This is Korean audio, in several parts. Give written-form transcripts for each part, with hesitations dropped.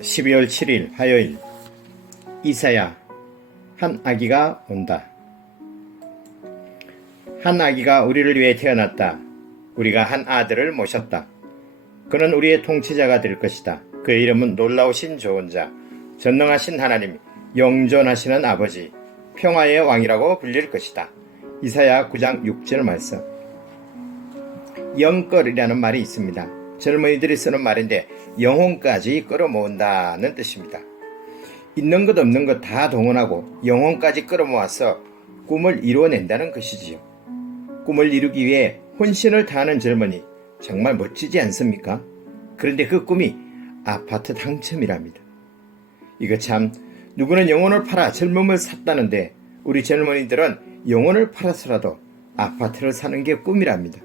(12월 7일) 화요일. 이사야, 한 아기가 온다. 한 아기가 우리를 위해 태어났다. 우리가 한 아들을 모셨다. 그는 우리의 통치자가 될 것이다. 그의 이름은 놀라우신 좋은자, 전능하신 하나님, 영존하시는 아버지, 평화의 왕이라고 불릴 것이다. 이사야 9장 6절 말씀. 영끌이라는 말이 있습니다. 젊은이들이 쓰는 말인데 영혼까지 끌어모은다는 뜻입니다. 있는 것 없는 것 다 동원하고 영혼까지 끌어모아서 꿈을 이루어낸다는 것이지요. 꿈을 이루기 위해 혼신을 다하는 젊은이, 정말 멋지지 않습니까? 그런데 그 꿈이 아파트 당첨이랍니다. 이거 참, 누구는 영혼을 팔아 젊음을 샀다는데 우리 젊은이들은 영혼을 팔아서라도 아파트를 사는 게 꿈이랍니다.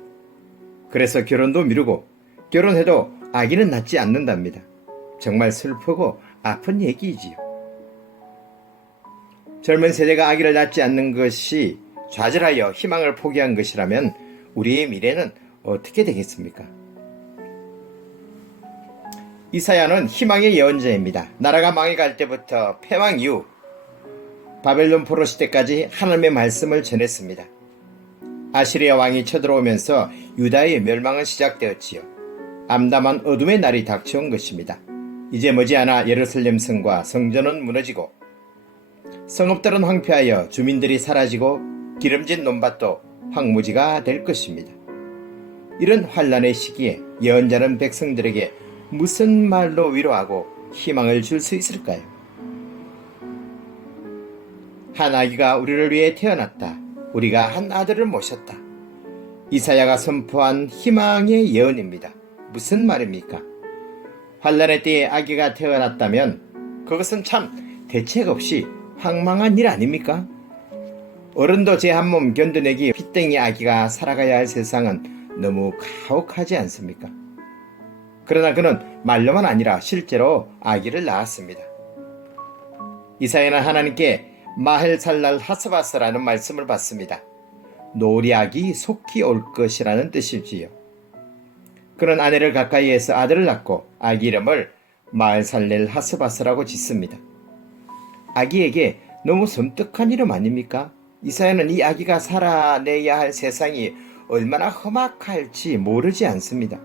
그래서 결혼도 미루고 결혼해도 아기는 낳지 않는답니다. 정말 슬프고 아픈 얘기이지요. 젊은 세대가 아기를 낳지 않는 것이 좌절하여 희망을 포기한 것이라면 우리의 미래는 어떻게 되겠습니까? 이사야는 희망의 예언자입니다. 나라가 망해갈 때부터 패망 이후 바벨론 포로 시대까지 하나님의 말씀을 전했습니다. 아시리아 왕이 쳐들어오면서 유다의 멸망은 시작되었지요. 암담한 어둠의 날이 닥쳐온 것입니다. 이제 머지않아 예루살렘 성과 성전은 무너지고 성읍들은 황폐하여 주민들이 사라지고 기름진 논밭도 황무지가 될 것입니다. 이런 환란의 시기에 예언자는 백성들에게 무슨 말로 위로하고 희망을 줄 수 있을까요? 한 아기가 우리를 위해 태어났다. 우리가 한 아들을 모셨다. 이사야가 선포한 희망의 예언입니다. 무슨 말입니까? 환란의 때에 아기가 태어났다면 그것은 참 대책 없이 황망한 일 아닙니까? 어른도 제 한 몸 견뎌내기 핏땡이 아기가 살아가야 할 세상은 너무 가혹하지 않습니까? 그러나 그는 말로만 아니라 실제로 아기를 낳았습니다. 이사야는 하나님께 마헬살랄 하스바스라는 말씀을 받습니다. 노리아기 속히 올 것이라는 뜻이지요. 그는 아내를 가까이에서 아들을 낳고 아기 이름을 마헬살렐 하스바스라고 짓습니다. 아기에게 너무 섬뜩한 이름 아닙니까? 이사야는 이 아기가 살아내야 할 세상이 얼마나 험악할지 모르지 않습니다.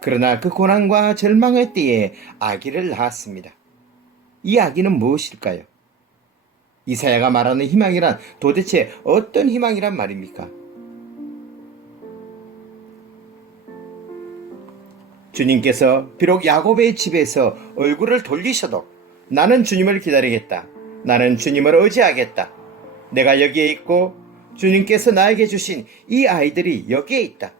그러나 그 고난과 절망의 때에 아기를 낳았습니다. 이 아기는 무엇일까요? 이사야가 말하는 희망이란 도대체 어떤 희망이란 말입니까? 주님께서 비록 야곱의 집에서 얼굴을 돌리셔도 나는 주님을 기다리겠다. 나는 주님을 의지하겠다. 내가 여기에 있고 주님께서 나에게 주신 이 아이들이 여기에 있다.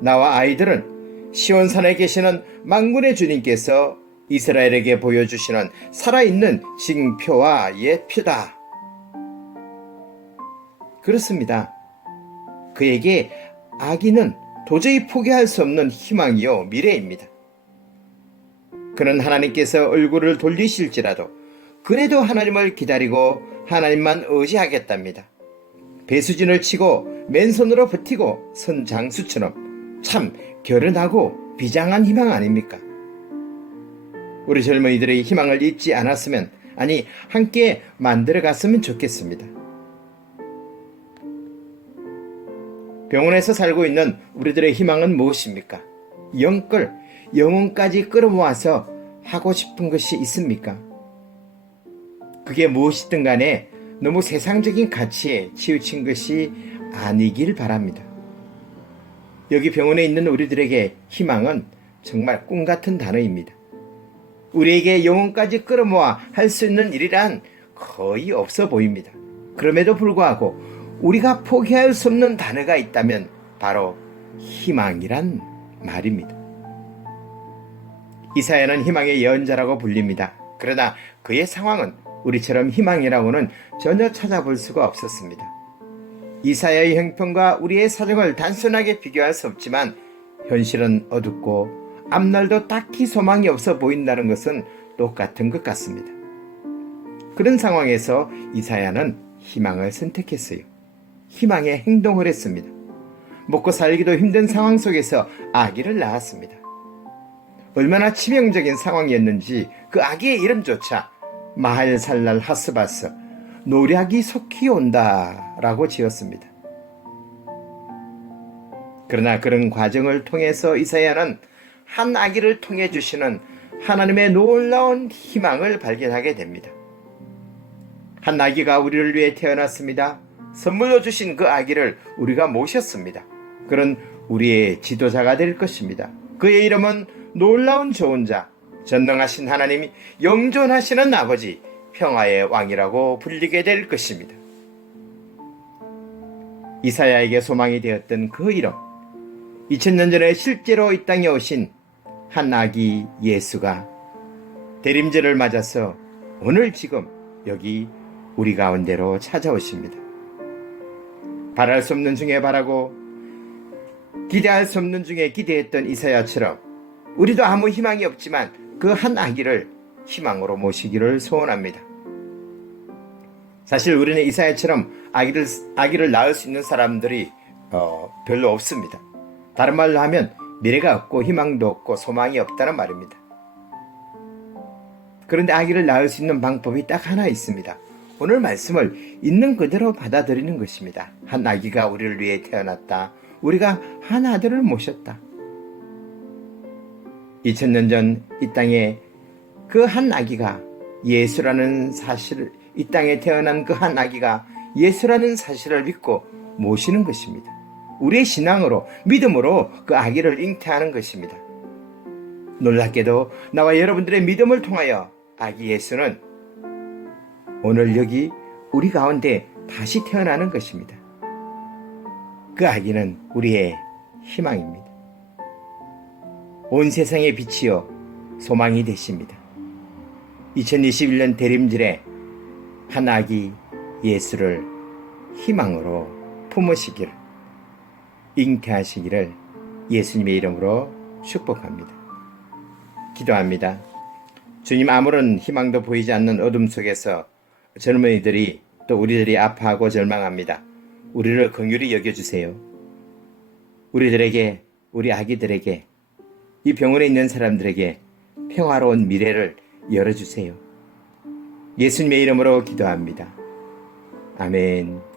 나와 아이들은 시온산에 계시는 만군의 주님께서 이스라엘에게 보여주시는 살아있는 징표와 예표다. 그렇습니다. 그에게 아기는 도저히 포기할 수 없는 희망이요 미래입니다. 그는 하나님께서 얼굴을 돌리실지라도 그래도 하나님을 기다리고 하나님만 의지하겠답니다. 배수진을 치고 맨손으로 버티고 선 장수처럼 참 결연하고 비장한 희망 아닙니까? 우리 젊은이들의 희망을 잊지 않았으면, 아니 함께 만들어갔으면 좋겠습니다. 병원에서 살고 있는 우리들의 희망은 무엇입니까? 영끌, 영혼까지 끌어모아서 하고 싶은 것이 있습니까? 그게 무엇이든 간에 너무 세상적인 가치에 치우친 것이 아니길 바랍니다. 여기 병원에 있는 우리들에게 희망은 정말 꿈같은 단어입니다. 우리에게 영혼까지 끌어모아 할 수 있는 일이란 거의 없어 보입니다. 그럼에도 불구하고 우리가 포기할 수 없는 단어가 있다면 바로 희망이란 말입니다. 이사야는 희망의 예언자라고 불립니다. 그러나 그의 상황은 우리처럼 희망이라고는 전혀 찾아볼 수가 없었습니다. 이사야의 형편과 우리의 사정을 단순하게 비교할 수 없지만 현실은 어둡고 앞날도 딱히 소망이 없어 보인다는 것은 똑같은 것 같습니다. 그런 상황에서 이사야는 희망을 선택했어요. 희망의 행동을 했습니다. 먹고 살기도 힘든 상황 속에서 아기를 낳았습니다. 얼마나 치명적인 상황이었는지 그 아기의 이름조차 마할살랄 하스바스, 노략이 속히 온다라고 지었습니다. 그러나 그런 과정을 통해서 이사야는 한 아기를 통해 주시는 하나님의 놀라운 희망을 발견하게 됩니다. 한 아기가 우리를 위해 태어났습니다. 선물로 주신 그 아기를 우리가 모셨습니다. 그런 우리의 지도자가 될 것입니다. 그의 이름은 놀라운 조언자, 전능하신 하나님이 영존하시는 아버지, 평화의 왕이라고 불리게 될 것입니다. 이사야에게 소망이 되었던 그 이름, 2000년 전에 실제로 이 땅에 오신 한 아기 예수가 대림절을 맞아서 오늘 지금 여기 우리 가운데로 찾아오십니다. 바랄 수 없는 중에 바라고 기대할 수 없는 중에 기대했던 이사야처럼 우리도 아무 희망이 없지만 그 한 아기를 희망으로 모시기를 소원합니다. 사실 우리는 이사야처럼 아기를 낳을 수 있는 사람들이 별로 없습니다. 다른 말로 하면 미래가 없고 희망도 없고 소망이 없다는 말입니다. 그런데 아기를 낳을 수 있는 방법이 딱 하나 있습니다. 오늘 말씀을 있는 그대로 받아들이는 것입니다. 한 아기가 우리를 위해 태어났다. 우리가 한 아들을 모셨다. 2000년 전 이 땅에 그 한 아기가 예수라는 사실을, 이 땅에 태어난 그 한 아기가 예수라는 사실을 믿고 모시는 것입니다. 우리의 신앙으로, 믿음으로 그 아기를 잉태하는 것입니다. 놀랍게도 나와 여러분들의 믿음을 통하여 아기 예수는 오늘 여기 우리 가운데 다시 태어나는 것입니다. 그 아기는 우리의 희망입니다. 온 세상의 빛이요 소망이 되십니다. 2021년 대림절에 한 아기 예수를 희망으로 품으시기를, 잉태하시기를 예수님의 이름으로 축복합니다. 기도합니다. 주님, 아무런 희망도 보이지 않는 어둠 속에서 젊은이들이 또 우리들이 아파하고 절망합니다. 우리를 긍휼히 여겨주세요. 우리들에게, 우리 아기들에게, 이 병원에 있는 사람들에게 평화로운 미래를 열어주세요. 예수님의 이름으로 기도합니다. 아멘.